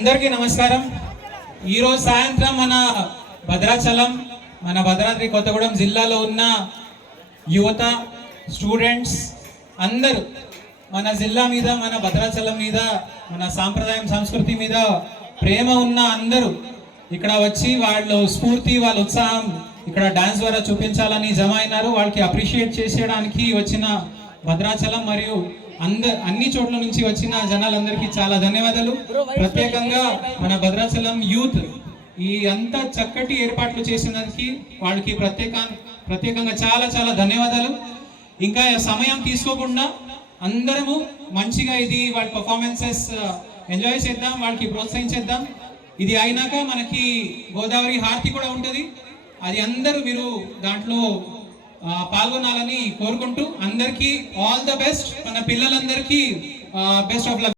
అందరికీ నమస్కారం. ఈరోజు సాయంత్రం మన భద్రాచలం, మన భద్రాద్రి కొత్తగూడెం జిల్లాలో ఉన్న యువత, స్టూడెంట్స్ అందరూ మన జిల్లా మీద, మన భద్రాచలం మీద, మన సాంప్రదాయం సంస్కృతి మీద ప్రేమ ఉన్న అందరూ ఇక్కడ వచ్చి వాళ్ళ స్ఫూర్తి, వాళ్ళ ఉత్సాహం ఇక్కడ డాన్స్ ద్వారా చూపించాలని జమ అయినారు. వాళ్ళకి అప్రిషియేట్ చేసేయడానికి వచ్చిన భద్రాచలం మరియు అన్ని చోట్ల నుంచి వచ్చిన జనాలందరికీ చాలా ధన్యవాదాలు. ప్రత్యేకంగా మన భద్రాచలం యూత్ ఈ అంత చక్కటి ఏర్పాట్లు చేసినందుకు వాళ్ళకి ప్రత్యేకంగా చాలా చాలా ధన్యవాదాలు. ఇంకా సమయం తీసుకోకుండా అందరము మంచిగా ఇది వాళ్ళ పర్ఫార్మెన్సెస్ ఎంజాయ్ చేద్దాం, వాళ్ళకి ప్రోత్సహించేద్దాం. ఇది అయినాక మనకి గోదావరి హారతి కూడా ఉంటుంది. అది అందరూ మీరు దాంట్లో పాల్గొనాలని కోరుకుంటూ అందరికీ ఆల్ ద బెస్ట్. మన పిల్లలందరికీ బెస్ట్ ఆఫ్ లక్.